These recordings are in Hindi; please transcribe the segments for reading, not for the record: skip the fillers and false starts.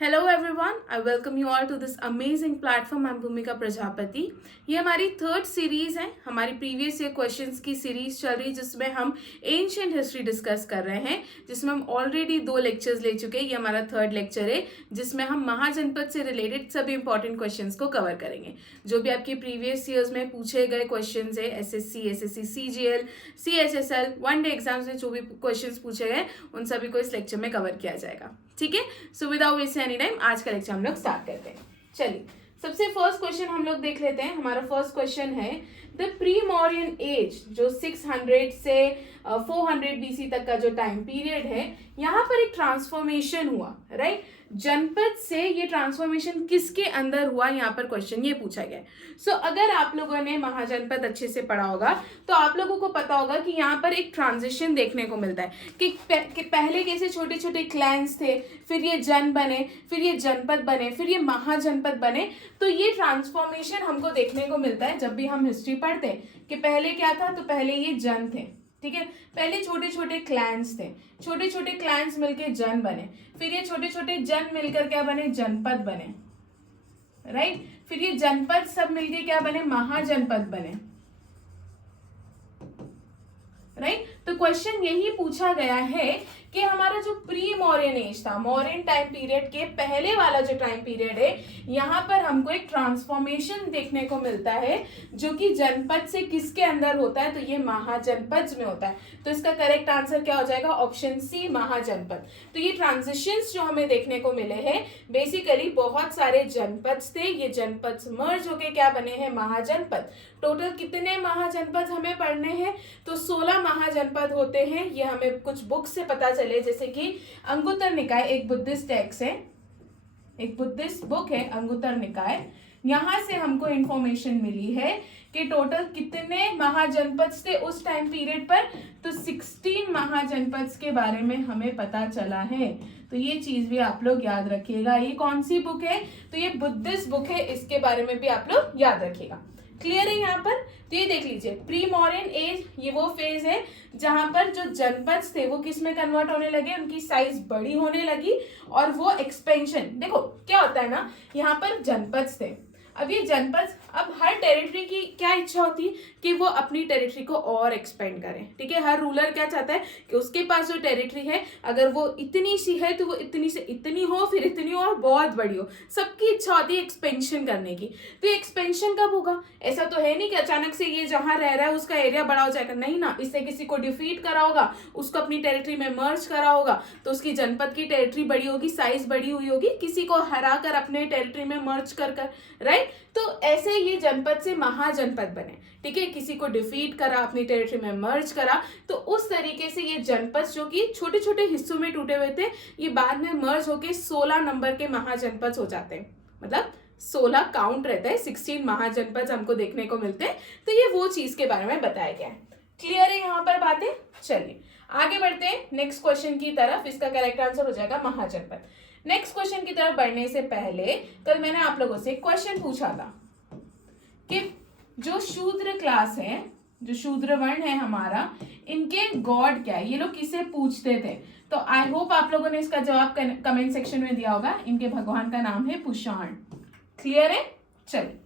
Hello everyone, I welcome you all to this amazing platform. I am Bhumika Prajapati. ये हमारी थर्ड सीरीज है। हमारी प्रीवियस ईयर क्वेश्चंस की सीरीज चल रही है जिसमें हम एंशिएंट हिस्ट्री डिस्कस कर रहे हैं, जिसमें हम ऑलरेडी 2 लेक्चर्स ले चुके हैं। ये हमारा थर्ड लेक्चर है जिसमें हम महाजनपद से रिलेटेड सभी इंपॉर्टेंट क्वेश्चंस को कवर करेंगे। जो भी आपके प्रीवियस ईयर्स में पूछे गए क्वेश्चन है, SSC, CGL, CHSL, one day exams में जो भी क्वेश्चन पूछे गए उन सभी को इस लेक्चर में कवर किया जाएगा। ठीक है, so without wasting any time आज का लेक्चर हम लोग स्टार्ट करते हैं। चलिए, सबसे फर्स्ट क्वेश्चन हम लोग देख लेते हैं। हमारा फर्स्ट क्वेश्चन है द प्री मौर्यन एज, जो 600 से 400 बीसी तक का जो टाइम पीरियड है, यहाँ पर एक ट्रांसफॉर्मेशन हुआ, राइट। जनपद से ये ट्रांसफॉर्मेशन किसके अंदर हुआ, यहाँ पर क्वेश्चन ये पूछा गया है। सो अगर आप लोगों ने महाजनपद अच्छे से पढ़ा होगा तो आप लोगों को पता होगा कि यहाँ पर एक ट्रांजिशन देखने को मिलता है कि पहले कैसे छोटे छोटे क्लैंस थे, फिर ये जन बने, फिर ये जनपद बने, फिर ये महाजनपद बने। तो ये ट्रांसफॉर्मेशन हमको देखने को मिलता है जब भी हम हिस्ट्री पढ़ते हैं कि पहले क्या था। तो पहले ये जन थे, ठीक है। पहले छोटे छोटे क्लैंस थे, छोटे छोटे क्लैंस मिलके जन बने, फिर ये छोटे छोटे जन मिलकर क्या बने, जनपद बने, राइट। फिर ये जनपद सब मिलके क्या बने, महाजनपद बने, राइट। तो क्वेश्चन यही पूछा गया है कि हमारा जो प्री मौर्यन एज था, मौर्यन टाइम पीरियड के पहले वाला जो टाइम पीरियड है, यहाँ पर हमको एक ट्रांसफॉर्मेशन देखने को मिलता है जो कि जनपद से किसके अंदर होता है, तो ये महाजनपद में होता है। तो इसका करेक्ट आंसर क्या हो जाएगा, ऑप्शन सी, महाजनपद। तो ये ट्रांजिशंस जो हमें देखने को मिले हैं, बेसिकली बहुत सारे जनपद थे, ये जनपद मर्ज होके क्या बने हैं, महाजनपद। टोटल कितने महाजनपद हमें पढ़ने हैं, तो 16 महाजनपद होते हैं। ये हमें कुछ बुक से पता चले, जैसे कि अंगुत्तर निकाय एक बुद्धिस्ट टेक्स्ट है, एक बुद्धिस्ट बुक है अंगुत्तर निकाय। यहां से हमको इंफॉर्मेशन मिली है कि टोटल कितने महाजनपद थे उस टाइम पीरियड पर, तो 16 महाजनपद के बारे में हमें पता चला है। तो ये चीज भी आप लोग याद रखिएगा। ये कौन सी बुक है, तो ये बुद्धिस्ट बुक है, इसके बारे में भी आप लोग याद रखिएगा। क्लियर है यहाँ पर। तो ये देख लीजिए, प्री मॉडर्न एज ये वो फेज है जहां पर जो जनपद थे वो किस में कन्वर्ट होने लगे, उनकी साइज बड़ी होने लगी और वो एक्सपेंशन। देखो क्या होता है ना, यहाँ पर जनपद थे, अब ये जनपद, अब हर टेरिटरी की क्या इच्छा होती कि वो अपनी टेरिटरी को और एक्सपेंड करें, ठीक है। हर रूलर क्या चाहता है कि उसके पास जो टेरिटरी है अगर वो इतनी सी है तो वो इतनी से इतनी हो, फिर इतनी हो और बहुत बड़ी हो। सबकी इच्छा होती है एक्सपेंशन करने की। तो ये एक्सपेंशन कब होगा, ऐसा तो है नहीं कि अचानक से ये जहां रह रहा है उसका एरिया बड़ा हो जाएगा, नहीं ना। इससे किसी को डिफीट करा होगा, उसको अपनी टेरिटरी में मर्ज करा होगा, तो उसकी जनपद की टेरिटरी बड़ी होगी, साइज बड़ी हुई होगी, किसी को हरा कर अपने टेरिटरी में मर्ज कर, राइट। तो ऐसे ये जनपद से महाजनपद बने, ठीक है। किसी को डिफीट करा, अपनी टेरिटरी में मर्ज करा, तो उस तरीके से ये जनपद जो कि छोटे छोटे हिस्सों में टूटे हुए थे, ये बाद में मर्ज होके 16 नंबर के महाजनपद हो जाते हैं। मतलब 16 काउंट रहता है, 16 महाजनपद हमको देखने को मिलते हैं। तो ये वो चीज के बारे में बताया गया है। क्लियर है यहाँ पर बातें। चलिए आगे बढ़ते हैं नेक्स्ट क्वेश्चन की तरफ। इसका करेक्ट आंसर हो जाएगा महाजनपद। नेक्स्ट क्वेश्चन की तरफ बढ़ने से पहले कल मैंने आप लोगों से क्वेश्चन पूछा था कि जो शूद्र क्लास है, जो शूद्र वर्ण है हमारा, इनके गॉड क्या है, ये लोग किसे पूछते थे। तो आई होप आप लोगों ने इसका जवाब कमेंट सेक्शन में दिया होगा। इनके भगवान का नाम है पुषाण। क्लियर है। चलिए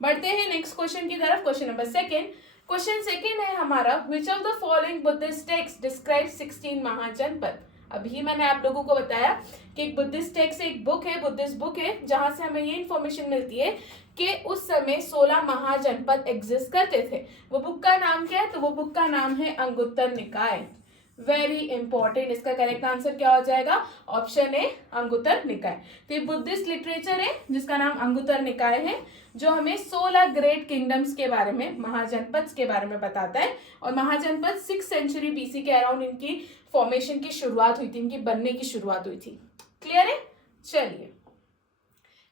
बढ़ते हैं नेक्स्ट क्वेश्चन की तरफ। Question number second. Question second है हमारा, विच of the following Buddhist text describe 16 महाजनपद। अभी मैंने आप लोगों को बताया कि एक बुद्धिस्ट टेक्स्ट एक बुक है, बुद्धिस्ट बुक है, जहां से हमें ये इंफॉर्मेशन मिलती है कि उस समय 16 महाजनपद एग्जिस्ट करते थे। वो बुक का नाम क्या है, तो वो बुक का नाम है अंगुत्तर निकाय। Very important. इसका करेक्ट आंसर क्या हो जाएगा, ऑप्शन ए, अंगुत्तर निकाय। तो ये बुद्धिस्ट लिटरेचर है जिसका नाम अंगुत्तर निकाय है, जो हमें 16 ग्रेट किंगडम्स के बारे में, महाजनपद के बारे में बताता है। और महाजनपद 6 सेंचुरी बीसी के अराउंड इनकी फॉर्मेशन की शुरुआत हुई थी, इनकी बनने की शुरुआत हुई थी। क्लियर है। चलिए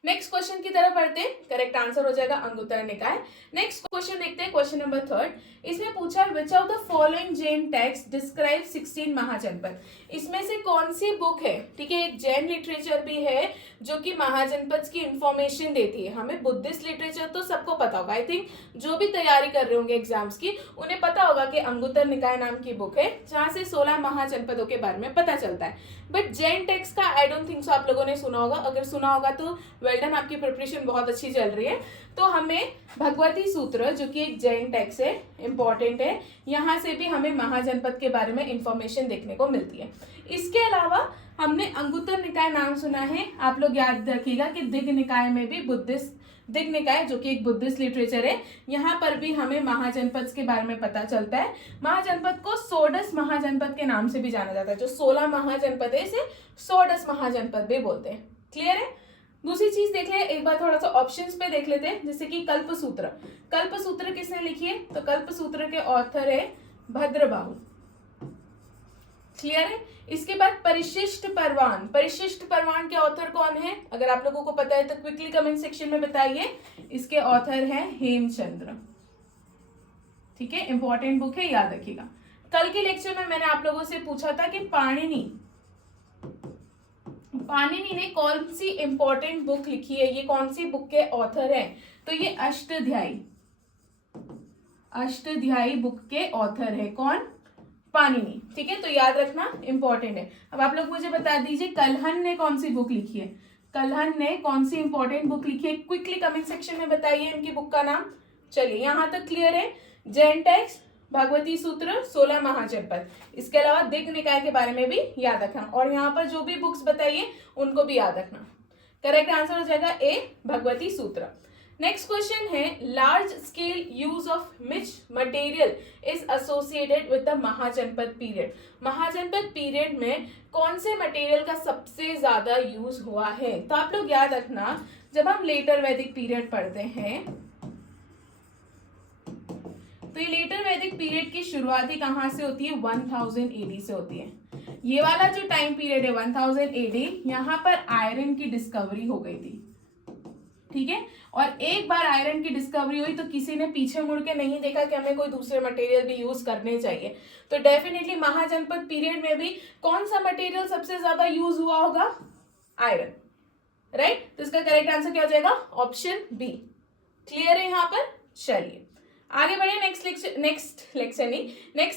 नेक्स्ट क्वेश्चन की तरफ बढ़ते हैं। करेक्ट आंसर हो जाएगा अंगुत्तर निकाय। नेक्स्ट क्वेश्चन देखते हैं, क्वेश्चन नंबर थर्ड। इसमें पूछा है विच of the following Jain text describe 16 महाजनपद। इसमें से कौन सी बुक है, ठीक है, एक जैन लिटरेचर भी है जो कि महाजनपद की इंफॉर्मेशन देती है। हमें बुद्धिस्ट लिटरेचर तो सबको पता होगा, आई थिंक जो भी तैयारी कर रहे होंगे एग्जाम्स की उन्हें पता होगा कि अंगुत्तर निकाय नाम की बुक है जहां से 16 महाजनपदों के बारे में पता चलता है। बट जैन टेक्स्ट का आई डोंट थिंक सो आप लोगों ने सुना होगा, अगर सुना होगा तो वेल डन, आपकी प्रिपरेशन बहुत अच्छी चल रही है। तो हमें भगवती सूत्र जो कि एक जैन टेक्स्ट है, इंपॉर्टेंट है, यहाँ से भी हमें महाजनपद के बारे में इंफॉर्मेशन देखने को मिलती है। इसके अलावा हमने अंगुत्तर निकाय नाम सुना है, आप लोग याद रखिएगा कि दिग्ग निकाय में भी बुद्धिस्ट, दिग्ग निकाय जो कि एक बुद्धिस्ट लिटरेचर है, यहाँ पर भी हमें महाजनपद के बारे में पता चलता है। महाजनपद को सोडस महाजनपद के नाम से भी जाना जाता है, जो 16 महाजनपद है इसे सोडस महाजनपद भी बोलते हैं। क्लियर है? दूसरी चीज देख ले, एक बार थोड़ा सा ऑप्शंस पे देख लेते हैं, जैसे कि कल्पसूत्र। कल्पसूत्र किसने लिखी है? तो कल्पसूत्र के ऑथर है भद्रबाहु। क्लियर है? इसके बाद परिशिष्ट परवान, परिशिष्ट परवान के ऑथर कौन है? अगर आप लोगों को पता है तो क्विकली कमेंट सेक्शन में बताइए। इसके ऑथर है हेमचंद्र। ठीक है, इंपॉर्टेंट बुक है, याद रखिएगा। कल के लेक्चर में मैंने आप लोगों से पूछा था कि पाणिनि ने कौन सी इंपॉर्टेंट बुक लिखी है, ये कौन सी बुक के ऑथर है? तो ये अष्टाध्यायी बुक के ऑथर है कौन? पाणिनि। ठीक है, तो याद रखना, इंपॉर्टेंट है। अब आप लोग मुझे बता दीजिए कल्हन ने कौन सी बुक लिखी है? कल्हन ने कौन सी इंपॉर्टेंट बुक लिखी है? क्विकली कमेंट सेक्शन में बताइए इनकी बुक का नाम। चलिए, यहां तक क्लियर है। जैन टेक्स्ट, भगवती सूत्र, 16 महाजनपद, इसके अलावा दिग्ग निकाय के बारे में भी याद रखना, और यहाँ पर जो भी बुक्स बताइए उनको भी याद रखना। करेक्ट आंसर हो जाएगा A, Bhagavati Sutra. Next question है, large scale use of which material is associated with the Mahajanapada period? Mahajanapada period में कौन से मटेरियल का सबसे ज्यादा यूज हुआ है? तो आप लोग याद रखना, जब हम लेटर वैदिक पीरियड पढ़ते हैं तो ये लेटर वैदिक पीरियड की शुरुआती कहां से होती है? 1000 एडी से होती है। ये वाला जो टाइम पीरियड है 1000 एडी, यहाँ पर आयरन की डिस्कवरी हो गई थी। ठीक है, और एक बार आयरन की डिस्कवरी हुई तो किसी ने पीछे मुड़ के नहीं देखा कि हमें कोई दूसरे मटेरियल भी यूज करने चाहिए। तो डेफिनेटली महाजनपद पीरियड में भी कौन सा मटेरियल सबसे ज्यादा यूज हुआ होगा? आयरन। राइट, तो इसका करेक्ट आंसर क्या हो जाएगा? Option B. क्लियर है यहाँ पर? चलिए आगे बढ़े, नेक्स्ट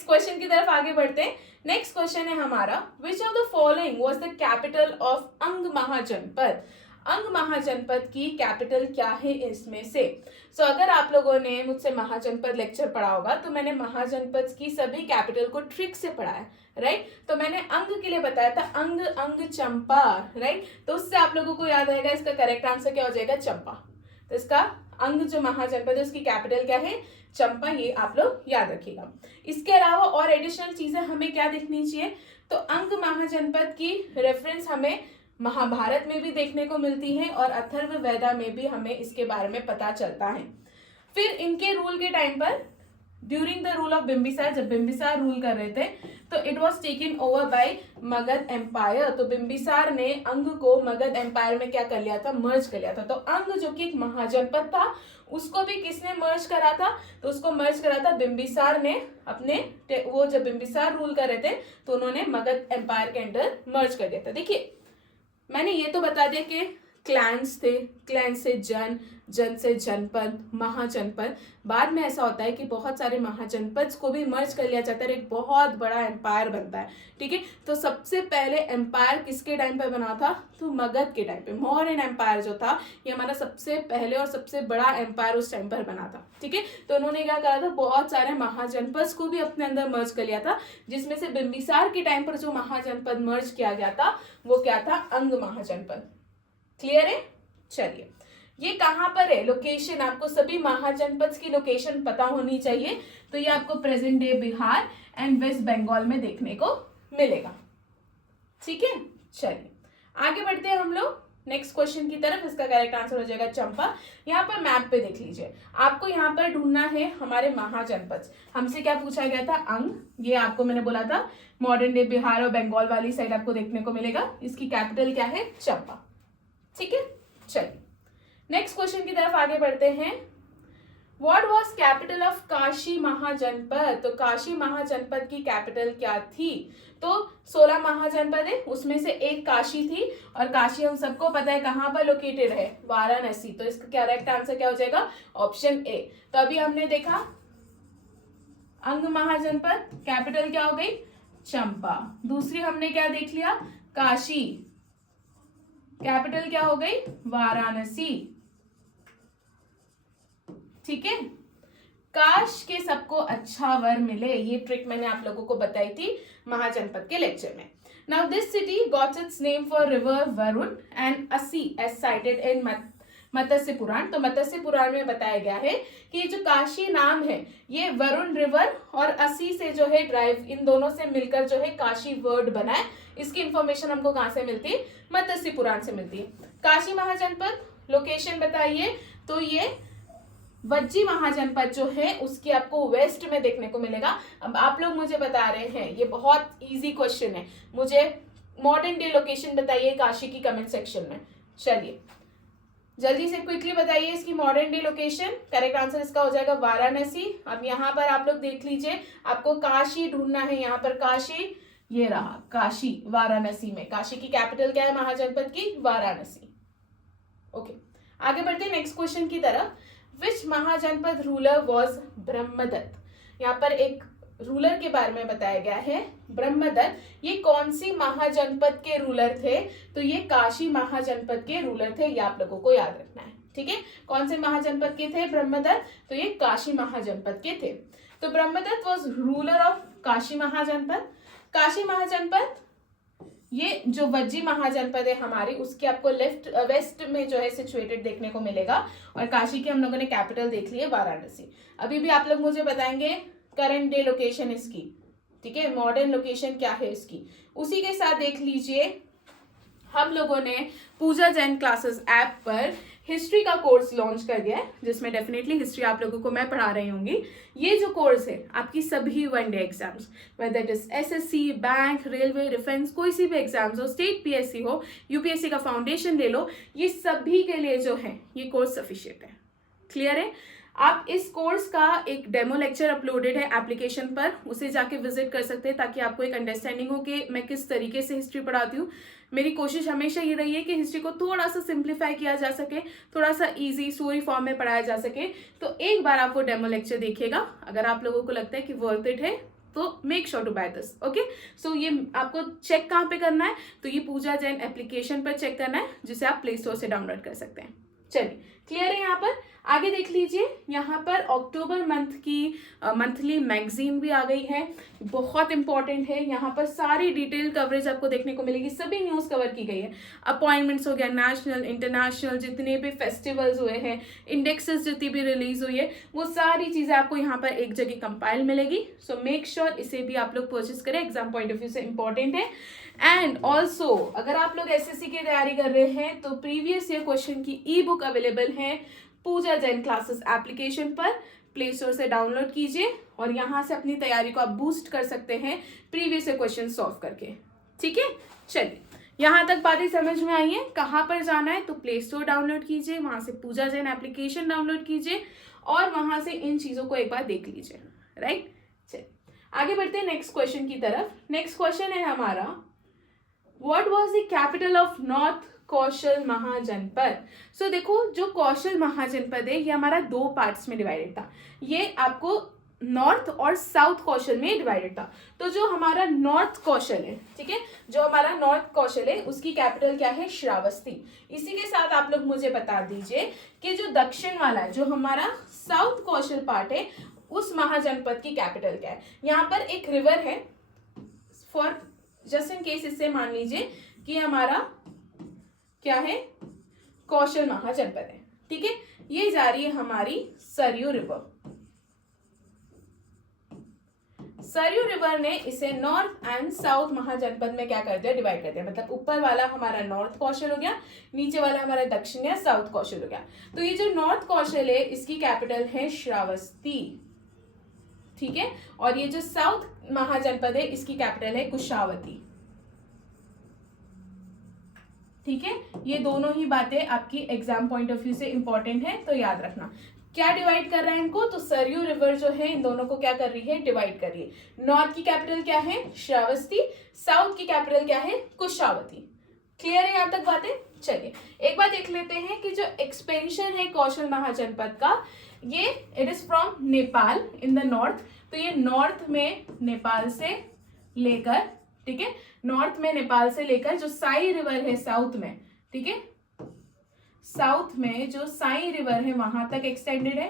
क्वेश्चन की तरफ आगे बढ़ते हैं। नेक्स्ट क्वेश्चन है हमारा, विच of the following was the capital of अंग महाजनपद? अंग महाजनपद की कैपिटल क्या है इसमें से? सो अगर आप लोगों ने मुझसे महाजनपद लेक्चर पढ़ा होगा तो मैंने महाजनपद की सभी कैपिटल को ट्रिक से पढ़ा है। राइट, तो मैंने अंग के लिए बताया था अंग चंपा। राइट, तो उससे आप लोगों को याद आएगा इसका करेक्ट आंसर क्या हो जाएगा? चंपा। तो इसका अंग जो महाजनपद है उसकी कैपिटल क्या है? चंपा। ये आप लोग याद रखिएगा। इसके अलावा और एडिशनल चीजें हमें क्या देखनी चाहिए? तो अंग महाजनपद की रेफरेंस हमें महाभारत में भी देखने को मिलती है और अथर्ववेदा में भी हमें इसके बारे में पता चलता है। फिर इनके रूल के टाइम पर, during the rule of Bimbisara, जब बिंबिसार रूल कर रहे थे तो it was taken over by Magadha empire. तो बिंबिसार ने अंग को मगध एम्पायर में क्या कर लिया था? मर्ज कर लिया था। तो अंग जो कि एक महाजनपद था उसको भी किसने मर्ज करा था? तो उसको मर्ज करा था बिंबिसार ने अपने, वो जब बिंबिसार रूल कर रहे थे तो उन्होंने मगध एम्पायर के अंडर मर्ज कर दिया था। देखिए, मैंने ये तो बता दिया कि क्लैंस थे, क्लैन से जन, जन से जनपद, महाजनपद। बाद में ऐसा होता है कि बहुत सारे महाजनपद को भी मर्ज कर लिया जाता है, एक बहुत बड़ा एम्पायर बनता है। ठीक है, तो सबसे पहले एम्पायर किसके टाइम पे बना था? तो मगध के टाइम पे। मौर्यन एम्पायर जो था ये हमारा सबसे पहले और सबसे बड़ा एम्पायर उस टाइम पर बना था। ठीक है, तो उन्होंने क्या करा था? बहुत सारे महाजनपद को भी अपने अंदर मर्ज कर लिया था, जिसमें से बिंबिसार के टाइम पर जो महाजनपद मर्ज किया गया था वो क्या था? अंग महाजनपद। क्लियर है? चलिए, ये कहां पर है लोकेशन? आपको सभी महाजनपद की लोकेशन पता होनी चाहिए। तो ये आपको present day Bihar and West Bengal में देखने को मिलेगा। ठीक है, चलिए आगे बढ़ते हैं हम लोग नेक्स्ट क्वेश्चन की तरफ। इसका करेक्ट आंसर हो जाएगा चंपा। यहाँ पर मैप पे देख लीजिए, आपको यहाँ पर ढूंढना है हमारे महाजनपद। हमसे क्या पूछा गया था? अंग। ये आपको मैंने बोला था मॉडर्न डे बिहार और बंगाल वाली साइड आपको देखने को मिलेगा। इसकी कैपिटल क्या है? चंपा। ठीक है, चलिए नेक्स्ट क्वेश्चन की तरफ आगे बढ़ते हैं। What was capital of Kashi Mahajanapada? तो काशी महाजनपद की कैपिटल क्या थी? तो 16 महाजनपद है, उसमें से एक काशी थी, और काशी हम सबको पता है कहां पर लोकेटेड है? वाराणसी। तो इसका करेक्ट आंसर क्या हो जाएगा? Option A. तो अभी हमने देखा अंग महाजनपद कैपिटल क्या हो गई? चंपा। दूसरी हमने क्या देख लिया? काशी, कैपिटल क्या हो गई? वाराणसी। ठीक है, काश के सबको अच्छा वर मिले, ये ट्रिक मैंने आप लोगों को बताई थी महाजनपद के लेक्चर में। Now this city got its name for river Varun and असी एज साइटेड इन मत्स्य पुराण। तो मत्स्य पुराण में बताया गया है कि जो काशी नाम है ये वरुण रिवर और असी से जो है ड्राइव, इन दोनों से मिलकर जो है काशी वर्ड बना है। इसकी इंफॉर्मेशन हमको कहां से मिलती है? मत्स्य पुराण से मिलती है। काशी महाजनपद, लोकेशन बताइए, तो ये वज्जी महाजनपद जो है उसकी आपको वेस्ट में देखने को मिलेगा। अब आप लोग मुझे बता रहे हैं, ये बहुत इजी क्वेश्चन है, मुझे मॉडर्न डे लोकेशन बताइए काशी की कमेंट सेक्शन में। चलिए जल्दी से क्विकली बताइए इसकी modern day location. Correct answer इसका हो जाएगा वाराणसी। अब यहाँ पर आप लोग देख लीजिए, आपको काशी ढूंढना है। यहाँ पर काशी, ये रहा काशी वाराणसी में। काशी की कैपिटल क्या है महाजनपद की? वाराणसी। ओके, आगे बढ़ते हैं नेक्स्ट क्वेश्चन की तरफ। विच महाजनपद रूलर वॉज ब्रह्मदत्त। यहाँ पर एक रूलर के बारे में बताया गया है, ब्रह्मदत्त। ये कौन सी महाजनपद के रूलर थे? तो ये काशी महाजनपद के रूलर थे, ये आप लोगों को याद रखना है। ठीक है, कौन से महाजनपद के थे ब्रह्मदत्त? तो ये काशी महाजनपद के थे। तो Brahmadatta was ruler of Kashi Mahajanapada. Kashi Mahajanapada ये जो वज्जी महाजनपद है हमारी, उसके आपको लेफ्ट वेस्ट में जो है सिचुएटेड देखने को मिलेगा। और काशी की हम लोगों ने कैपिटल देख ली है वाराणसी। अभी भी आप लोग मुझे बताएंगे करंट डे लोकेशन इसकी, ठीक है, मॉडर्न लोकेशन क्या है इसकी। उसी के साथ देख लीजिए, हम लोगों ने पूजा जैन क्लासेस ऐप पर हिस्ट्री का कोर्स लॉन्च कर दिया है, जिसमें डेफिनेटली हिस्ट्री आप लोगों को मैं पढ़ा रही होंगी। ये जो कोर्स है आपकी सभी one day exams, whether it is SSC, bank, railway, defence, कोई सी भी एग्जाम्स हो, स्टेट पीएससी हो, यूपीएससी का फाउंडेशन ले लो, ये सभी के लिए जो है ये कोर्स सफिशिएंट है। क्लियर है? आप इस कोर्स का एक डेमो लेक्चर अपलोडेड है एप्लीकेशन पर, उसे जाके विजिट कर सकते हैं, ताकि आपको एक अंडरस्टैंडिंग हो कि मैं किस तरीके से हिस्ट्री पढ़ाती हूँ। मेरी कोशिश हमेशा ये रही है कि हिस्ट्री को थोड़ा सा सिंप्लीफाई किया जा सके, थोड़ा सा इजी स्टोरी फॉर्म में पढ़ाया जा सके। तो एक बार आप वो डेमो लेक्चर देखिएगा, अगर आप लोगों को लगता है कि वर्थ इट है तो make sure to buy this. Okay, so ये आपको चेक कहाँ पे करना है? तो ये पूजा जैन एप्लीकेशन पर चेक करना है, जिसे आप प्ले स्टोर से डाउनलोड कर सकते हैं। चलिए क्लियर है? यहाँ पर आगे देख लीजिए, यहाँ पर अक्टूबर मंथ की मंथली मैगजीन भी आ गई है, बहुत इंपॉर्टेंट है। यहाँ पर सारी डिटेल कवरेज आपको देखने को मिलेगी, सभी न्यूज़ कवर की गई है। अपॉइंटमेंट्स हो गया, नेशनल इंटरनेशनल जितने भी फेस्टिवल्स हुए हैं, इंडेक्सेस जितनी भी रिलीज हुई है, वो सारी चीज़ें आपको यहाँ पर एक जगह कंपाइल मिलेगी। सो मेक श्योर इसे भी आप लोग परचेस करें, एग्जाम पॉइंट ऑफ व्यू से इंपॉर्टेंट है। एंड ऑल्सो अगर आप लोग एसएससी की तैयारी कर रहे हैं तो प्रीवियस ईयर क्वेश्चन की ई बुक अवेलेबल है पूजा जैन क्लासेस एप्लीकेशन पर, प्ले स्टोर से डाउनलोड कीजिए और यहाँ से अपनी तैयारी को आप बूस्ट कर सकते हैं प्रीवियस ईयर क्वेश्चन सॉल्व करके। ठीक है, चलिए यहाँ तक बातें समझ में आई है। कहाँ पर जाना है? तो प्ले स्टोर डाउनलोड कीजिए, वहाँ से पूजा जैन एप्लीकेशन डाउनलोड कीजिए और वहाँ से इन चीज़ों को एक बार देख लीजिए। राइट, चलिए आगे बढ़ते हैं नेक्स्ट क्वेश्चन की तरफ। नेक्स्ट क्वेश्चन है हमारा, What was the capital of North कौशल महाजनपद? सो देखो, जो कौशल महाजनपद है ये हमारा दो पार्ट्स में डिवाइडेड था। ये आपको नॉर्थ और साउथ कौशल में डिवाइडेड था। तो जो हमारा नॉर्थ कौशल है, ठीक है, जो हमारा नॉर्थ कौशल है उसकी कैपिटल क्या है? श्रावस्ती। इसी के साथ आप लोग मुझे बता दीजिए कि जो दक्षिण वाला है, जो हमारा साउथ कौशल पार्ट है, उस महाजनपद की कैपिटल क्या है? यहाँ पर एक रिवर है, फॉर जस्ट इन केस इससे मान लीजिए कि हमारा क्या है? कौशल महाजनपद है। ठीक है, ये जा रही है हमारी सरयू रिवर। सरयू रिवर ने इसे नॉर्थ एंड साउथ महाजनपद में क्या कर दिया? डिवाइड कर दिया। मतलब ऊपर वाला हमारा नॉर्थ कौशल हो गया, नीचे वाला हमारा दक्षिण या साउथ कौशल हो गया। तो ये जो नॉर्थ कौशल है इसकी कैपिटल है श्रावस्ती। ठीक है, और ये जो साउथ महाजनपद है इसकी कैपिटल है कुशावती। ठीक है, ये दोनों ही बातें आपकी एग्जाम पॉइंट ऑफ व्यू से इंपॉर्टेंट है, तो याद रखना। क्या डिवाइड कर रहा है इनको? तो सरयू रिवर जो है इन दोनों को क्या कर रही है? डिवाइड कर रही है। नॉर्थ की कैपिटल क्या है? श्रावस्ती। साउथ की कैपिटल क्या है? कुशावती। क्लियर है यहाँ तक बातें? चलिए एक बार देख लेते हैं कि जो एक्सपेंशन है कौशल महाजनपद का, ये it is from Nepal in the north. तो ये नॉर्थ में नेपाल से लेकर ठीक है, नॉर्थ में नेपाल से लेकर जो साई रिवर है साउथ में, ठीक है, साउथ में जो साई रिवर है वहां तक एक्सटेंडेड है।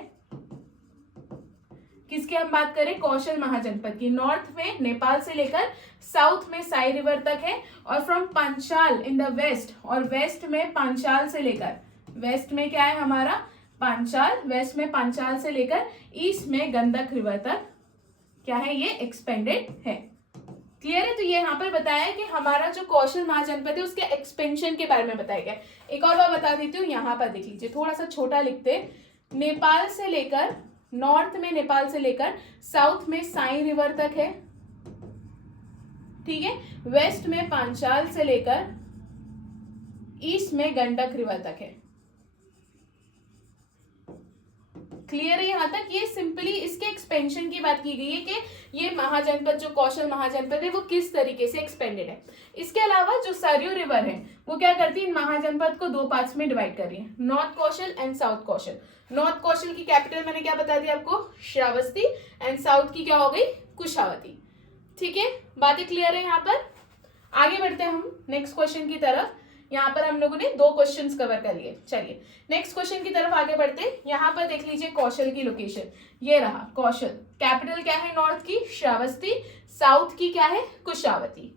किसकी हम बात करें, कौशल महाजनपद की। नॉर्थ में नेपाल से लेकर साउथ में साई रिवर तक है, और from Panchala in the west, और वेस्ट में पांचाल से लेकर, वेस्ट में क्या है हमारा पांचाल, वेस्ट में पांचाल से लेकर ईस्ट में गंडक रिवर तक क्या है, ये एक्सपेंडेड है। क्लियर है। तो ये यहाँ पर बताया है कि हमारा जो कौशल महाजनपद है उसके एक्सपेंशन के बारे में बताया गया। एक और बार बता देती हूँ, यहाँ पर देख लीजिए, थोड़ा सा छोटा लिखते, नेपाल से लेकर, नॉर्थ में नेपाल से लेकर साउथ में साई रिवर तक है, ठीक है, वेस्ट में पांचाल से लेकर ईस्ट में गंडक रिवर तक है। क्लियर है यहाँ तक। ये सिंपली इसके एक्सपेंशन की बात की गई है कि ये महाजनपद जो कौशल महाजनपद है वो किस तरीके से एक्सपेंडेड है। इसके अलावा जो सरयू रिवर है वो क्या करती है, इन महाजनपद को दो पार्ट्स में डिवाइड कर रही है, north Kaushal and south Kaushal. North Kaushal की कैपिटल मैंने क्या बता दिया आपको, श्रावस्ती, एंड साउथ की क्या हो गई, कुशावती। ठीक है, बातें क्लियर है यहाँ पर। आगे बढ़ते हैं हम नेक्स्ट क्वेश्चन की तरफ। यहाँ पर हम लोगों ने दो क्वेश्चंस कवर कर लिए। चलिए नेक्स्ट क्वेश्चन की तरफ आगे बढ़ते हैं। यहाँ पर देख लीजिए कौशल की लोकेशन, ये रहा कौशल। कैपिटल क्या है नॉर्थ की, श्रावस्ती, साउथ की क्या है, कुशावती।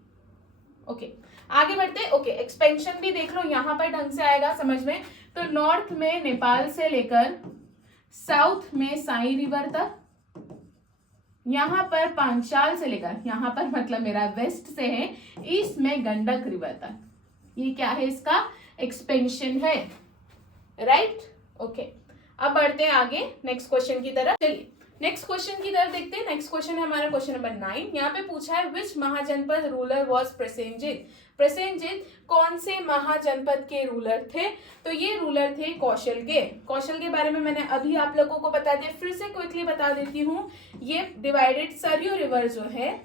ओके आगे बढ़ते हैं। ओके एक्सपेंशन भी देख लो, यहाँ पर ढंग से आएगा समझ में। तो नॉर्थ में नेपाल से लेकर साउथ में साई रिवर तक, यहाँ पर पांचाल से लेकर, यहाँ पर मतलब मेरा वेस्ट से है, ईस्ट में गंडक रिवर तक, ये क्या है, इसका एक्सपेंशन है। राइट ओके अब बढ़ते हैं आगे नेक्स्ट क्वेश्चन की तरफ। चलिए नेक्स्ट क्वेश्चन की तरफ देखते हैं। नेक्स्ट क्वेश्चन है हमारा क्वेश्चन नंबर 9। यहाँ पे पूछा है विच महाजनपद रूलर वॉज प्रसेनजित। प्रसेनजित कौन से महाजनपद के रूलर थे, तो ये रूलर थे कौशल के। कौशल के बारे में मैंने अभी आप लोगों को बता दिया, फिर से क्विकली बता देती हूँ। ये डिवाइडेड सरयू रिवर जो है,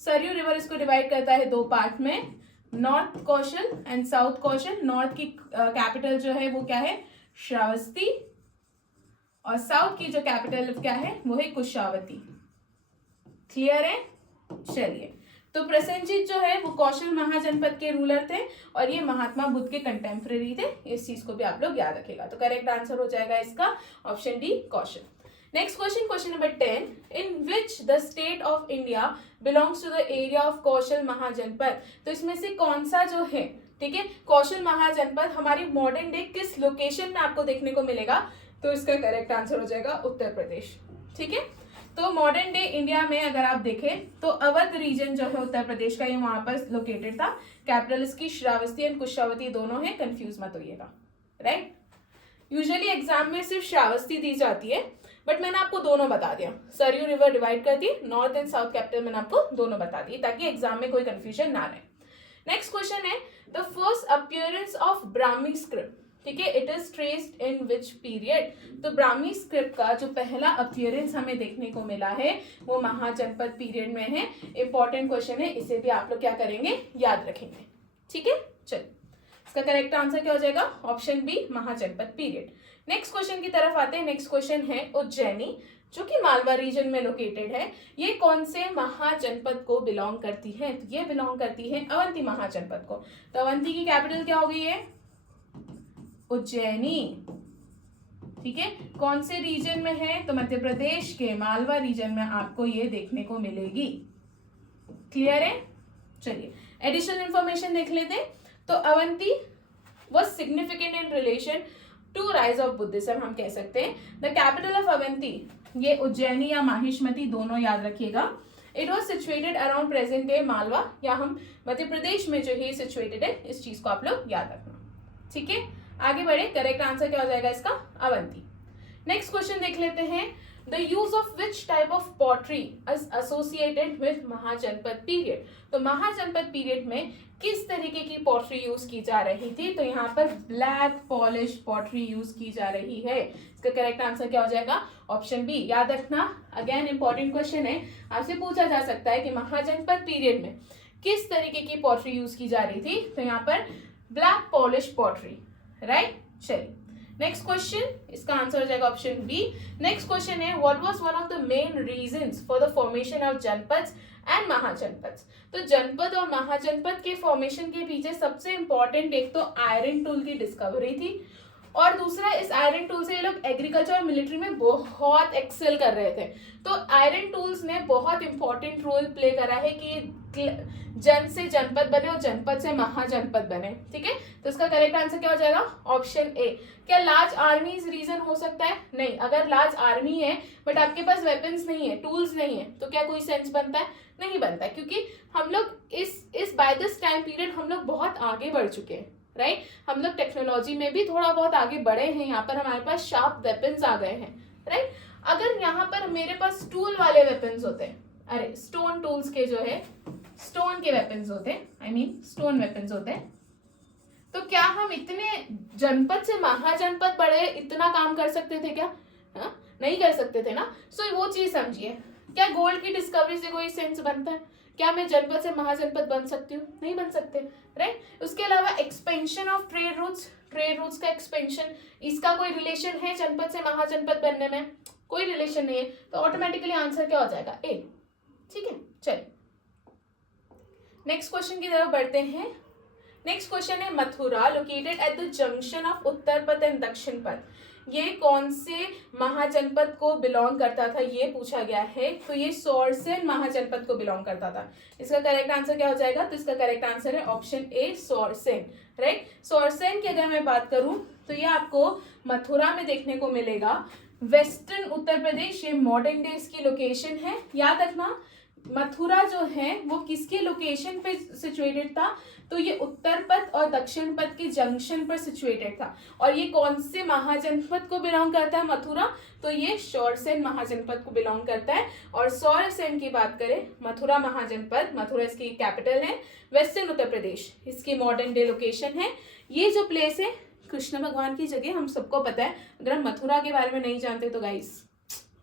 सरयू रिवर इसको डिवाइड करता है दो पार्ट में, north Kaushal and south Kaushal. North की कैपिटल जो है वो क्या है, श्रावस्ती, और साउथ की जो कैपिटल क्या है वो है कुशावती। क्लियर है। चलिए तो प्रसेनजित जो है वो कौशल महाजनपद के रूलर थे और ये महात्मा बुद्ध के कंटेम्प्रेरी थे। इस चीज को भी आप लोग याद रखेगा। तो करेक्ट आंसर हो जाएगा इसका option D Kaushal. Next question, question number 10। In which the state of India belongs to the area of Kaushal Mahajanapada. तो इसमें से कौन सा जो है, ठीक है, कौशल महाजनपद हमारी मॉडर्न डे किस लोकेशन में आपको देखने को मिलेगा, तो इसका करेक्ट आंसर हो जाएगा उत्तर प्रदेश। ठीक है, तो मॉडर्न डे इंडिया में अगर आप देखें तो अवध रीजन जो है उत्तर प्रदेश का, ये वहां पर लोकेटेड था। कैपिटल इसकी श्रावस्ती एंड कुशावती दोनों है, कंफ्यूज मत होइएगा। राइट, यूजुअली एग्जाम में सिर्फ श्रावस्ती दी जाती है, बट मैंने आपको दोनों बता दिया। सरयू रिवर डिवाइड कर दी, नॉर्थ एंड साउथ कैपिटल मैंने आपको दोनों बता दी ताकि एग्जाम में कोई कंफ्यूजन ना रहे। नेक्स्ट क्वेश्चन है the first appearance of Brahmi script. ठीक है, it is traced in which period. तो ब्राह्मी स्क्रिप्ट का जो पहला अपीयरेंस हमें देखने को मिला है वो महाजनपद पीरियड में है। इंपॉर्टेंट क्वेश्चन है, इसे भी आप लोग क्या करेंगे, याद रखेंगे। ठीक है, चलिए इसका करेक्ट आंसर क्या हो जाएगा, option B Mahajanapada period. Next question की तरफ आते हैं। नेक्स्ट क्वेश्चन है उज्जैनी, जो कि मालवा रीजन में लोकेटेड है। ये कौन से महाजनपद को बिलोंग करती है, तो ये बिलोंग करती है अवंती महाजनपद को। तो अवंती की कैपिटल क्या हो गई है, उज्जैनी। ठीक है, कौन से रीजन में है, तो मध्य प्रदेश के मालवा रीजन में आपको ये देखने को मिलेगी। क्लियर है। चलिए एडिशनल इंफॉर्मेशन देख लेते हैं। तो Avanti was significant in relation to rise of Buddhism, हम कह सकते हैं। द कैपिटल ऑफ अवंती, ये उज्जैनी या माहिष्मती दोनों याद रखिएगा। It was situated around present day Malwa, या हम मध्य प्रदेश में जो है सिचुएटेड है, इस चीज को आप लोग याद रखना। ठीक है, आगे बढ़े। करेक्ट आंसर क्या हो जाएगा इसका, अवंती। नेक्स्ट क्वेश्चन देख लेते हैं। The use of which type of pottery is associated with Mahajanapada period. तो महाजनपद पीरियड में किस तरीके की पॉटरी यूज की जा रही थी, तो यहाँ पर ब्लैक पॉलिश पॉटरी यूज की जा रही है। इसका करेक्ट आंसर क्या हो जाएगा, ऑप्शन बी। याद रखना, अगेन इंपॉर्टेंट क्वेश्चन है, आपसे पूछा जा सकता है कि महाजनपद पीरियड में किस तरीके की पॉटरी यूज की जा रही थी, तो यहाँ पर ब्लैक पॉलिश पॉटरी। राइट, चलिए नेक्स्ट क्वेश्चन, इसका आंसर हो जाएगा ऑप्शन बी। नेक्स्ट क्वेश्चन है what was one of the main reasons for the formation of जनपद एंड महाजनपद। तो जनपद और महाजनपद के फॉर्मेशन के पीछे सबसे इंपॉर्टेंट एक तो आयरन टूल की डिस्कवरी थी, और दूसरा इस आयरन टूल से ये लोग एग्रीकल्चर और मिलिट्री में बहुत एक्सेल कर रहे थे। तो आयरन टूल्स ने बहुत इंपॉर्टेंट रोल प्ले करा है कि जन से जनपद बने और जनपद से महाजनपद बने। ठीक है, तो इसका करेक्ट आंसर क्या हो जाएगा? Option A. क्या लार्ज आर्मी रीजन हो सकता है? नहीं। अगर लार्ज आर्मी है बट आपके पास वेपन्स नहीं है, टूल्स नहीं है, तो क्या कोई सेंस बनता है? नहीं बनता, क्योंकि हम लोग इस बाय दिस टाइम पीरियड हम लोग बहुत आगे बढ़ चुके हैं, राइट? हम लोग टेक्नोलॉजी में भी थोड़ा बहुत आगे बढ़े हैं, यहाँ पर हमारे पास शार्प वेपन्स आ गए हैं, राइट? अगर यहाँ पर मेरे पास टूल वाले वेपन्स होते हैं, अरे स्टोन टूल्स के जो है स्टोन के वेपन्स होते हैं, आई मीन स्टोन वेपन्स होते हैं, तो क्या हम इतने जनपद से महाजनपद बढ़े इतना काम कर सकते थे क्या? हा? नहीं कर सकते थे ना। सो वो चीज समझिए। क्या गोल्ड की डिस्कवरी से कोई सेंस बनता है? क्या मैं जनपद से महाजनपद बन सकती हूँ? नहीं बन सकते, राइट? उसके अलावा एक्सपेंशन ऑफ ट्रेड रूट्स का एक्सपेंशन, इसका कोई रिलेशन है जनपद से महाजनपद बनने में? कोई रिलेशन नहीं है, तो ऑटोमेटिकली आंसर क्या हो जाएगा? ए। ठीक है, चलिए नेक्स्ट क्वेश्चन की तरफ बढ़ते हैं। नेक्स्ट क्वेश्चन है Mathura located at the junction of Uttar Path and दक्षिण पथ, ये कौन से महाजनपद को बिलोंग करता था, ये पूछा गया है। तो ये सौरसेन महाजनपद को बिलोंग करता था। इसका करेक्ट आंसर क्या हो जाएगा? तो इसका करेक्ट आंसर है ऑप्शन ए, सौरसेन, राइट? सौरसेन की अगर मैं बात करूं तो ये आपको मथुरा में देखने को मिलेगा, वेस्टर्न उत्तर प्रदेश, ये मॉडर्न डे इसकी लोकेशन है। याद रखना मथुरा जो है वो किसके लोकेशन पे सिचुएटेड था? तो ये उत्तर पथ और दक्षिण पथ के जंक्शन पर सिचुएटेड था। और ये कौन से महाजनपद को बिलोंग करता है मथुरा? तो ये सौरसेन महाजनपद को बिलोंग करता है। और सौरसेन की बात करें, मथुरा महाजनपद, मथुरा इसकी कैपिटल है, वेस्टर्न उत्तर प्रदेश इसकी मॉडर्न डे लोकेशन है। ये जो प्लेस है कृष्ण भगवान की जगह, हम सबको पता है। अगर हम मथुरा के बारे में नहीं जानते तो guys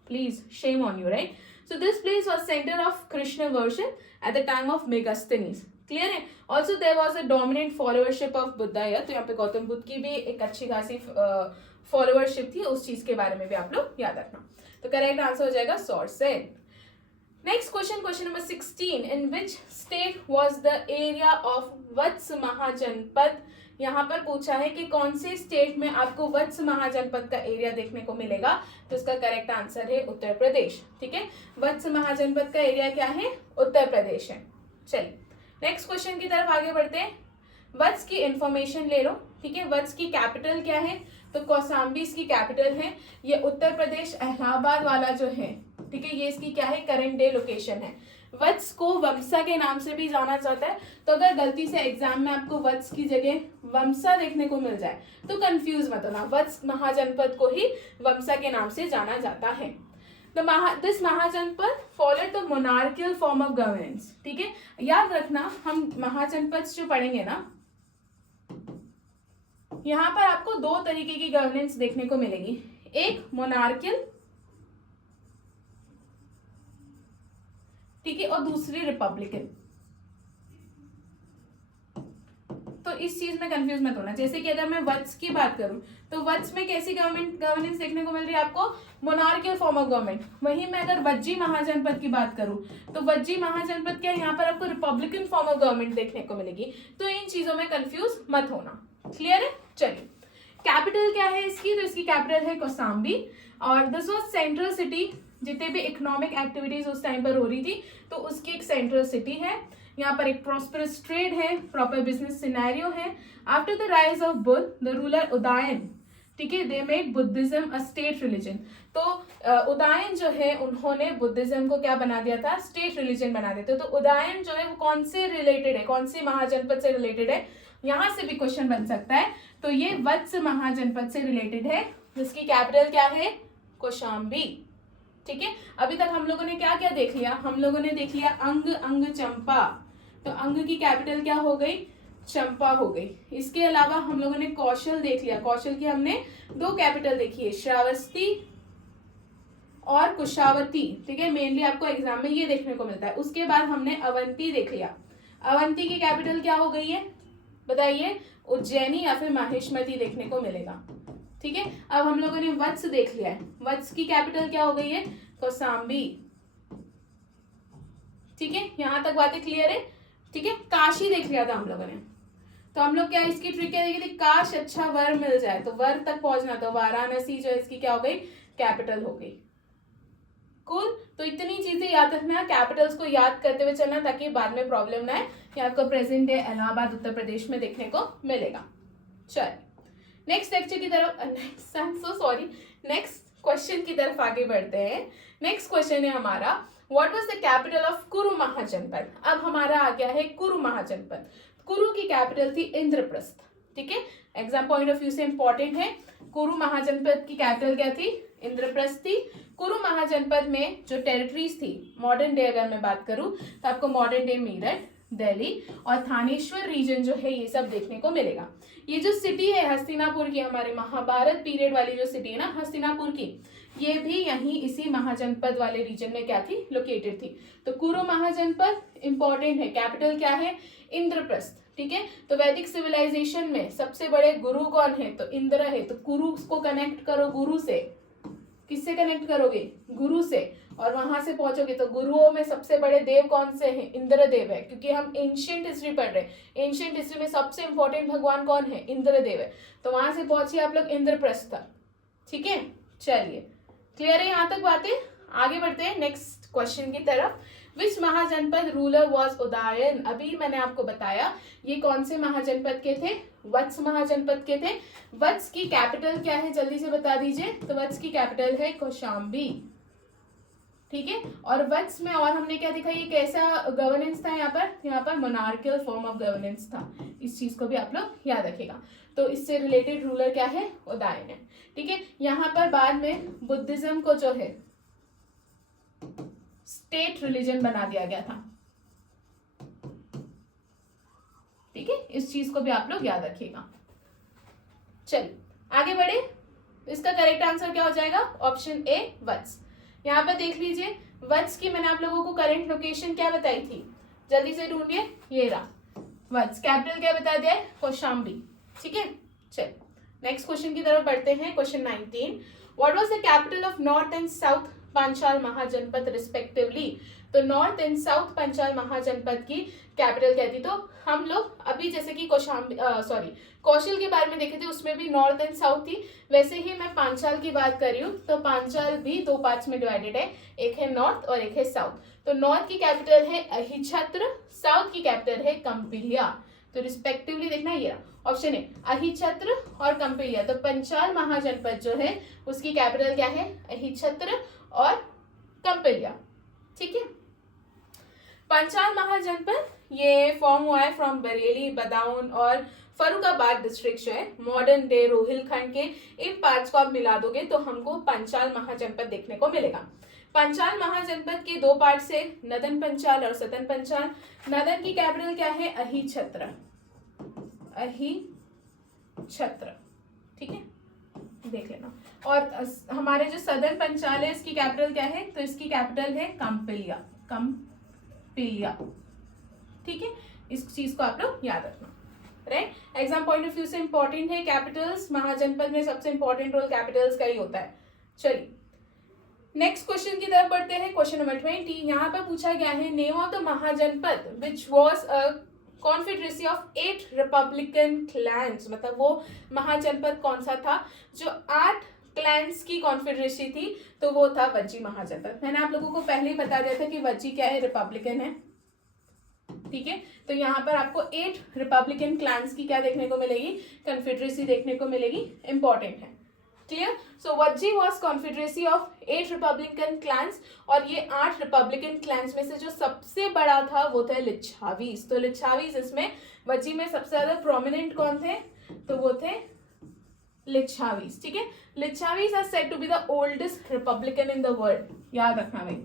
please shame on you, right? So this place was center of Krishna worship at the time of Megasthenes. Clear है? Also there was a dominant followership of Buddha है, तो यहाँ पे गौतम बुद्ध की भी एक अच्छी खासी फॉलोअरशिप थी, उस चीज के बारे में भी आप लोग याद रखना। तो करेक्ट आंसर हो जाएगा Saurasen. Next question, question number 16, in which state was the area of Vatsa Mahajanapada. यहाँ पर पूछा है कि कौन से स्टेट में आपको वत्स महाजनपद का एरिया देखने को मिलेगा। तो इसका करेक्ट आंसर है उत्तर प्रदेश। ठीक है, वत्स महाजनपद का एरिया क्या है? उत्तर प्रदेश है। चलिए नेक्स्ट क्वेश्चन की तरफ आगे बढ़ते हैं। वत्स की इंफॉर्मेशन ले लो। ठीक है, वत्स की कैपिटल क्या है? तो कौसाम्बी इसकी कैपिटल है। ये उत्तर प्रदेश इलाहाबाद वाला जो है, ठीक है, ये इसकी क्या है? करंट डे लोकेशन है। वत्स को वमसा के नाम से भी जाना जाता है, तो अगर गलती से एग्जाम में आपको वत्स की जगह वमसा देखने को मिल जाए तो कंफ्यूज मत होना, वत्स महाजनपद को ही वमसा के नाम से जाना जाता है। This Mahajanapada followed the monarchical form of governance. ठीक है, याद रखना हम महाजनपद जो पढ़ेंगे ना, यहाँ पर आपको दो तरीके की गवर्नेंस देखने को मिलेगी, एक मोनार्कियल, ठीक है, और दूसरी रिपब्लिकन। तो इस चीज में कंफ्यूज मत होना। जैसे कि अगर मैं वत्स की बात करूं तो वत्स में कैसी गवर्नेंस देखने को मिल रही है आपको? Monarchial form of government. वहीं मैं अगर वज्जी महाजनपद की बात करूं तो वज्जी महाजनपद क्या, यहाँ पर आपको रिपब्लिकन फॉर्म ऑफ गवर्नमेंट देखने को मिलेगी। तो इन चीजों में कंफ्यूज मत होना। क्लियर है? चलिए, कैपिटल क्या है इसकी? तो इसकी कैपिटल है कौसाम्बी, और दिस वाज सेंट्रल सिटी। जितने भी इकोनॉमिक एक्टिविटीज उस टाइम पर हो रही थी तो उसकी एक सेंट्रल सिटी है। यहाँ पर एक प्रॉस्परस ट्रेड है, प्रॉपर बिजनेस सिनेरियो है। After the rise of Buddha the ruler Udayan, ठीक है, they made Buddhism a state religion. तो उदयन जो है उन्होंने बुद्धिज्म को क्या बना दिया था? स्टेट रिलीजन बना दिया था। तो उदयन जो है वो कौन से रिलेटेड है, कौन सी महाजनपद से रिलेटेड है? यहाँ से भी क्वेश्चन बन सकता है। तो ये वत्स महाजनपद से रिलेटेड है, जिसकी कैपिटल क्या है? कौशाम्बी। ठीक है, अभी तक हम लोगों ने क्या क्या देख लिया? हम लोगों ने देख लिया अंग, अंग, चंपा। तो अंग की कैपिटल क्या हो गई? चंपा हो गई। इसके अलावा हम लोगों ने कौशल देख लिया। कौशल की हमने दो कैपिटल देखी है, श्रावस्ती और कुशावती। ठीक है, मेनली आपको एग्जाम में ये देखने को मिलता है। उसके बाद हमने अवंती देख लिया। अवंती की कैपिटल क्या हो गई है बताइए? उज्जैनी या फिर माहिष्मती देखने को मिलेगा। ठीक है, अब हम लोगों ने वत्स देख लिया है, वत्स की कैपिटल क्या हो गई है, कौशाम्बी। ठीक है, यहां तक बातें क्लियर है। ठीक है, काशी देख लिया था हम लोगों ने, तो हम लोग क्या इसकी ट्रिक क्या देखी थी, काश अच्छा वर मिल जाए, तो वर तक पहुंचना, तो वाराणसी जो है इसकी क्या हो गई, कैपिटल हो गई। कूल, तो इतनी चीजें याद रखना, कैपिटल्स को याद करते हुए चलना ताकि बाद में प्रॉब्लम ना आए। ये आपको प्रेजेंट डे इलाहाबाद उत्तर प्रदेश में देखने को मिलेगा। चल नेक्स्ट लेक्चर की तरफ, नेक्स्ट क्वेश्चन की तरफ आगे बढ़ते हैं। नेक्स्ट क्वेश्चन है हमारा, what was the capital of कुरु महाजनपद। अब हमारा आ गया है कुरु महाजनपद। कुरु की कैपिटल थी इंद्रप्रस्थ। ठीक है, एग्जाम पॉइंट ऑफ व्यू से इंपॉर्टेंट है। कुरु महाजनपद की कैपिटल क्या थी, इंद्रप्रस्थ थी। कुरु महाजनपद में जो टेरिटरीज थी, मॉडर्न डे अगर मैं बात करूं तो आपको मॉडर्न डे मीरठ, दिल्ली और थानेश्वर रीजन जो है ये सब देखने को मिलेगा। ये जो सिटी है हस्तिनापुर की, हमारे महाभारत पीरियड वाली जो सिटी है ना हस्तिनापुर की, ये भी यहीं इसी महाजनपद वाले रीजन में क्या थी, लोकेटेड थी। तो कुरु महाजनपद इंपॉर्टेंट है। कैपिटल क्या है, इंद्रप्रस्थ। ठीक है, तो वैदिक सिविलाइजेशन में सबसे बड़े गुरु कौन है, तो इंद्र है। तो कुरु को कनेक्ट करो गुरु से, किससे कनेक्ट करोगे, गुरु से, और वहां से पहुंचोगे तो गुरुओं में सबसे बड़े देव कौन से हैं, इंद्रदेव है। क्योंकि हम एंशिएंट हिस्ट्री पढ़ रहे हैं, एंशिएंट हिस्ट्री में सबसे इंपॉर्टेंट भगवान कौन है, इंद्रदेव है। तो वहां से पहुंचिए आप लोग इंद्रप्रस्थ तक। ठीक है, चलिए क्लियर है यहाँ तक बातें। आगे बढ़ते हैं नेक्स्ट क्वेश्चन की तरफ। विच महाजनपद रूलर वॉज उदयन। अभी मैंने आपको बताया ये कौन से महाजनपद के थे, वत्स महाजनपद के थे। वत्स की कैपिटल क्या है, जल्दी से बता दीजिए। तो वत्स की कैपिटल है कौशाम्बी। ठीक है, और वत्स में और हमने क्या देखा, ये कैसा गवर्नेंस था, यहाँ पर मोनार्कियल फॉर्म ऑफ गवर्नेंस था। इस चीज को भी आप लोग याद रखेगा। तो इससे रिलेटेड रूलर क्या है, उदयन है। ठीक है, यहाँ पर बाद में बुद्धिज्म को जो है स्टेट रिलीजन बना दिया गया था। ठीक है, इस चीज को भी आप लोग याद रखिएगा। चलिए आगे बढ़े। इसका करेक्ट आंसर क्या हो जाएगा, ऑप्शन ए वत्स। यहाँ पर देख लीजिए, वत्स की मैंने आप लोगों को करंट लोकेशन क्या बताई थी, जल्दी से ढूंढिए, ये रहा वत्स। कैपिटल क्या बता दिया है, कौशाम्बी। ठीक है, चल नेक्स्ट क्वेश्चन की तरफ बढ़ते हैं। Question 19, what was the capital of north and south Panchal Mahajanapada respectively. तो north and south Panchal Mahajanapada की कैपिटल क्या थी। तो हम लोग अभी जैसे कि कौशल के बारे में देखे थे, उसमें भी नॉर्थ एंड साउथ थी। वैसे ही मैं पांचाल की बात कर रही हूँ, तो पांचाल भी दो पार्ट्स में डिवाइडेड है, एक है नॉर्थ और एक है साउथ। तो नॉर्थ की कैपिटल है अहिछत्र, साउथ की कैपिटल है कंपिलिया। तो रिस्पेक्टिवली देखना, ये ऑप्शन है अहिछत्र और कंपिलिया। तो पंचाल महाजनपद जो है उसकी कैपिटल क्या है, अहिछत्र और कंपिलिया। ठीक है, पंचाल महाजनपद ये फॉर्म हुआ है फ्रॉम बरेली, बदाऊन और फरुखाबाद डिस्ट्रिक्ट जो है मॉडर्न डे रोहिलखंड के। इन पार्ट्स को आप मिला दोगे तो हमको पंचाल महाजनपद देखने को मिलेगा। पंचाल महाजनपद के दो पार्ट है, नदन पंचाल और सदन पंचाल। नदन की कैपिटल क्या है, अहिछत्र, अहिछत्र। ठीक है, देख लेना। और हमारे जो सदन पंचाल है इसकी कैपिटल क्या है, तो इसकी कैपिटल है कंपिलिया, कंपिलिया। ठीक है, इस चीज को आप लोग याद रखना, right. Exam point of view से इंपॉर्टेंट है कैपिटल्स। महाजनपद में सबसे इंपॉर्टेंट रोल कैपिटल्स का ही होता है। चलिए नेक्स्ट क्वेश्चन की तरफ बढ़ते हैं। क्वेश्चन नंबर 20, यहाँ पर पूछा गया है, name of the Mahajanapada which was a confederacy of 8 republican clans. मतलब वो महाजनपद कौन सा था जो 8 क्लैंस की कॉन्फेडरेसी थी, तो वो था वज्जी महाजनपद। मैंने आप लोगों को पहले ही बता दिया था कि वज्जी क्या है, रिपब्लिकन है। ठीक है, तो यहाँ पर आपको 8 रिपब्लिकन क्लैंस की क्या देखने को मिलेगी, कॉन्फेडरेसी देखने को मिलेगी। इंपॉर्टेंट है, clear. So Vajji was confederacy of 8 republican clans, और ये 8 रिपब्लिकन क्लैंस में से जो सबसे बड़ा था वो था लिच्छावीज। तो लिच्छावीज इसमें वज्जी में सबसे ज्यादा प्रोमिनेंट कौन थे, तो वो थे लिच्छावीज। ठीक है, Licchavis are said to be the oldest republican in the world, याद रखना भाई।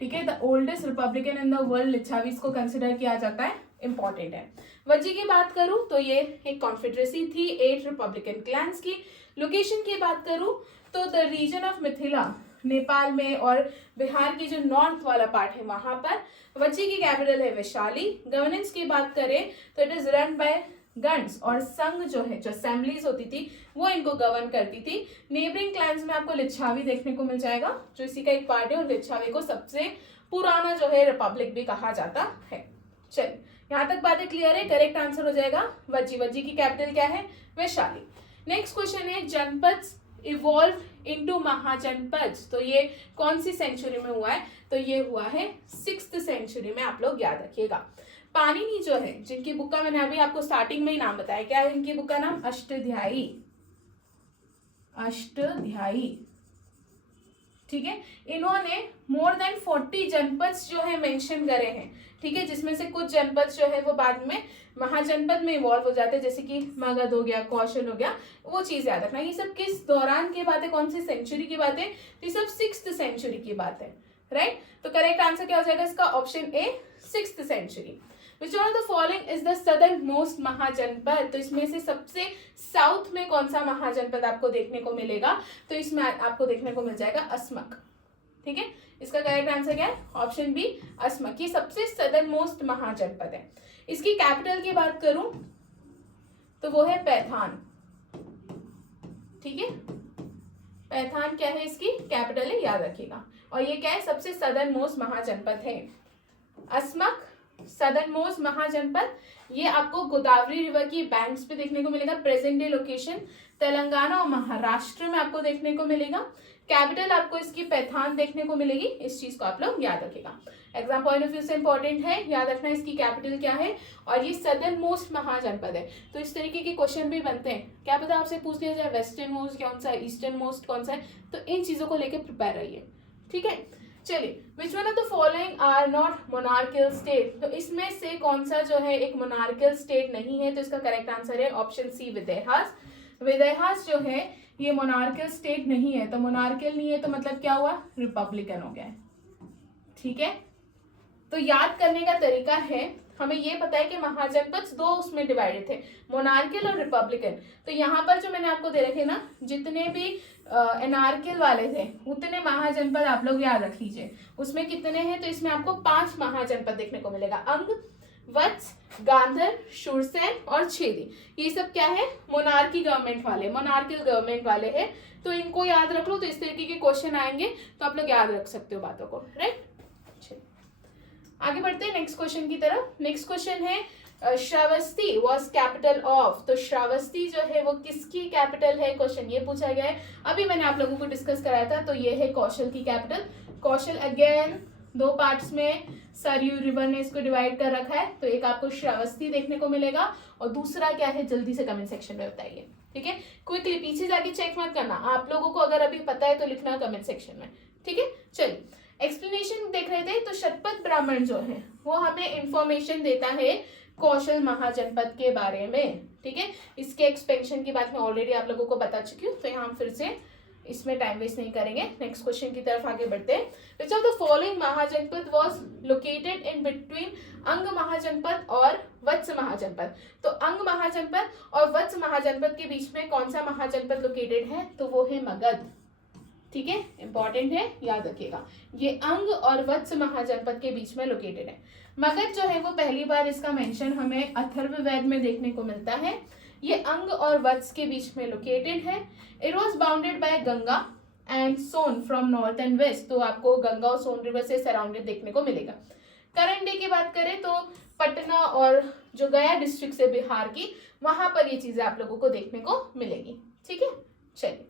ठीक है, the oldest republican in the world Licchavis को कंसिडर किया जाता है, इंपॉर्टेंट है। वज्जी की बात करूं तो ये एक कॉन्फेडरेसी थी 8 रिपब्लिकन क्लैंस की। लोकेशन की बात करूं तो the region of Mithila, Nepal में, और बिहार की जो नॉर्थ वाला पार्ट है वहां पर। वज्जी की कैपिटल है वैशाली। गवर्नेंस की बात करें तो it is run by guns और संघ जो है, जो असेंबलीज होती थी, वो इनको गवर्न करती थी। नेबरिंग क्लैंस में आपको लिच्छावी देखने को मिल जाएगा, जो इसी का एक पार्ट है, और लिच्छावी को सबसे पुराना जो है रिपब्लिक भी कहा जाता है। चलिए, यहाँ तक बातें क्लियर है। करेक्ट आंसर हो जाएगा वज्जी। वज्जी की कैपिटल क्या है? वैशाली। नेक्स्ट क्वेश्चन है, जनपद इवॉल्व इनटू महाजनपद, तो ये कौन सी सेंचुरी में हुआ है? तो ये हुआ है 6th सेंचुरी में, आप लोग याद रखिएगा। पाणिनि जो है, जिनकी बुक का मैंने अभी आपको स्टार्टिंग में ही नाम बताया, क्या है इनकी बुक का नाम? अष्टध्यायी। अष्टध्यायी, ठीक है। इन्होंने मोर देन 40 जनपद जो है मेंशन करे हैं, ठीक है, जिसमें से कुछ जनपद जो है वो बाद में महाजनपद में इवॉल्व हो जाते हैं, जैसे कि मगध हो गया, कौशल हो गया, वो चीज याद रखना। ये सब किस दौरान की बात है, कौन सी सेंचुरी की बात है? तो ये सब 6th सेंचुरी की बात है, राइट। तो करेक्ट आंसर क्या हो जाएगा इसका? Option A, 6th century. Which one of the following is the southern most mahajanapada? तो इसमें से सबसे साउथ में कौन सा महाजनपद आपको देखने को मिलेगा? तो इसमें आपको देखने को मिल जाएगा अस्मक, ठीक है। इसका करेक्ट आंसर क्या है? Option B, Asmaka. ये सबसे सदर्न मोस्ट महाजनपद है। इसकी कैपिटल की बात करूं तो वो है पैठान, ठीक है। पैठान क्या है इसकी कैपिटल है, याद रखिएगा। और ये क्या है? सबसे सदर्न मोस्ट महाजनपद है। अस्मक सदर्न मोस्ट महाजनपद, ये आपको गोदावरी रिवर की बैंक्स पे देखने को मिलेगा। प्रेजेंट डे लोकेशन तेलंगाना और महाराष्ट्र में आपको देखने को मिलेगा। कैपिटल आपको इसकी पैठान देखने को मिलेगी। इस चीज को आप लोग याद रखिएगा, एग्जाम पॉइंट ऑफ व्यू से इंपॉर्टेंट है, याद रखना इसकी कैपिटल क्या है। और ये सदर्न मोस्ट महाजनपद है। तो इस तरीके के क्वेश्चन भी बनते हैं, क्या पता आपसे पूछ लिया जाए वेस्टर्न मोस्ट कौन सा है, ईस्टर्न मोस्ट कौन सा है। तो इन चीजों को लेकर प्रिपेयर रहिए, ठीक है। चलिए, which one of the following are not monarchial state? तो इसमें से कौन सा जो है एक मोनार्कियल स्टेट नहीं है? तो इसका करेक्ट आंसर है ऑप्शन सी, विदेहास। विदेहास जो है ये मोनार्कियल स्टेट नहीं है। तो मोनार्कियल नहीं है तो मतलब क्या हुआ? रिपब्लिकन हो गया, ठीक है। तो याद करने का तरीका है, हमें ये पता है कि महाजनपद 2 उसमें डिवाइडेड थे, मोनार्कियल और रिपब्लिकन। तो यहाँ पर जो मैंने आपको दे रखे ना, जितने भी एनार्कियल वाले थे उतने महाजनपद आप लोग याद रख लीजिए। उसमें कितने हैं? तो इसमें आपको 5 महाजनपद देखने को मिलेगा। अंग, वत्स, गांधर, शूरसेन और छेदी। ये सब क्या है? मोनार्की गवर्नमेंट वाले, मोनार्कियल गवर्नमेंट वाले हैं। तो इनको याद रख लो। तो इस तरीके के क्वेश्चन आएंगे तो आप लोग याद रख सकते हो बातों को, राइट। आगे बढ़ते हैं नेक्स्ट क्वेश्चन की तरफ। नेक्स्ट क्वेश्चन है श्रावस्ती वॉज कैपिटल ऑफ। तो श्रावस्ती जो है वो किसकी कैपिटल है? क्वेश्चन ये पूछा गया है। अभी मैंने आप लोगों को डिस्कस कराया था। तो ये है कौशल की कैपिटल। कौशल अगेन 2 पार्ट्स में सरयू रिवर ने इसको डिवाइड कर रखा है। तो एक आपको श्रावस्ती देखने को मिलेगा और दूसरा क्या है जल्दी से कमेंट सेक्शन में बताइए, ठीक है। क्विकली पीछे जाके चेक मत करना, आप लोगों को अगर अभी पता है तो लिखना कमेंट सेक्शन में, ठीक है। चलिए, एक्सप्लेनेशन देख रहे थे। तो शतपथ ब्राह्मण जो है वो हमें इंफॉर्मेशन देता है कौशल महाजनपद के बारे में, ठीक है। इसके एक्सपेंशन की बात मैं ऑलरेडी आप लोगों को बता चुकी हूँ, तो यहाँ फिर से इसमें टाइम वेस्ट नहीं करेंगे। नेक्स्ट क्वेश्चन की तरफ आगे बढ़ते हैं। Which of the following Mahajanapada was located in between Anga Mahajanapada और वत्स महाजनपद? तो अंग महाजनपद और वत्स महाजनपद के बीच में कौन सा महाजनपद लोकेटेड है? तो वो है मगध, ठीक है। इंपॉर्टेंट है, याद रखिएगा। ये अंग और वत्स महाजनपद के बीच में लोकेटेड है। मगध जो है वो पहली बार इसका मेंशन हमें अथर्ववेद में देखने को मिलता है। ये अंग और वत्स के बीच में लोकेटेड है। It was bounded by Ganga and Son from north and west. तो आपको गंगा और सोन रिवर से सराउंडेड देखने को मिलेगा। करंट डे की बात करें तो पटना और जो गया डिस्ट्रिक्ट से बिहार की, वहां पर ये चीजें आप लोगों को देखने को मिलेगी, ठीक है। चलिए,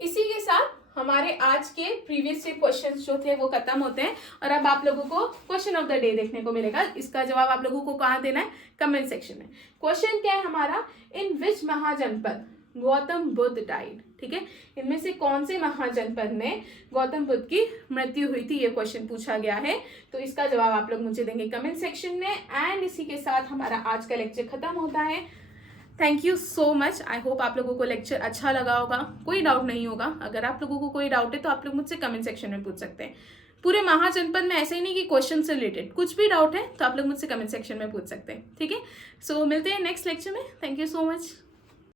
इसी के साथ हमारे आज के प्रीवियस से क्वेश्चंस जो थे वो खत्म होते हैं और अब आप लोगों को क्वेश्चन ऑफ द डे देखने को मिलेगा। इसका जवाब आप लोगों को कहाँ देना है? कमेंट सेक्शन में। क्वेश्चन क्या है हमारा? इन विच महाजनपद गौतम बुद्ध डाइड, ठीक है। इनमें से कौन से महाजनपद में गौतम बुद्ध की मृत्यु हुई थी? ये क्वेश्चन पूछा गया है। तो इसका जवाब आप लोग मुझे देंगे कमेंट सेक्शन में। एंड इसी के साथ हमारा आज का लेक्चर खत्म होता है। Thank you so much. I hope आप लोगों को लेक्चर अच्छा लगा होगा, कोई डाउट नहीं होगा। अगर आप लोगों को कोई डाउट है तो आप लोग मुझसे कमेंट सेक्शन में पूछ सकते हैं। पूरे महाजनपद में ऐसे ही नहीं कि क्वेश्चन से रिलेटेड, कुछ भी डाउट है तो आप लोग मुझसे कमेंट सेक्शन में पूछ सकते हैं, ठीक है। सो मिलते हैं नेक्स्ट लेक्चर में। Thank you so much.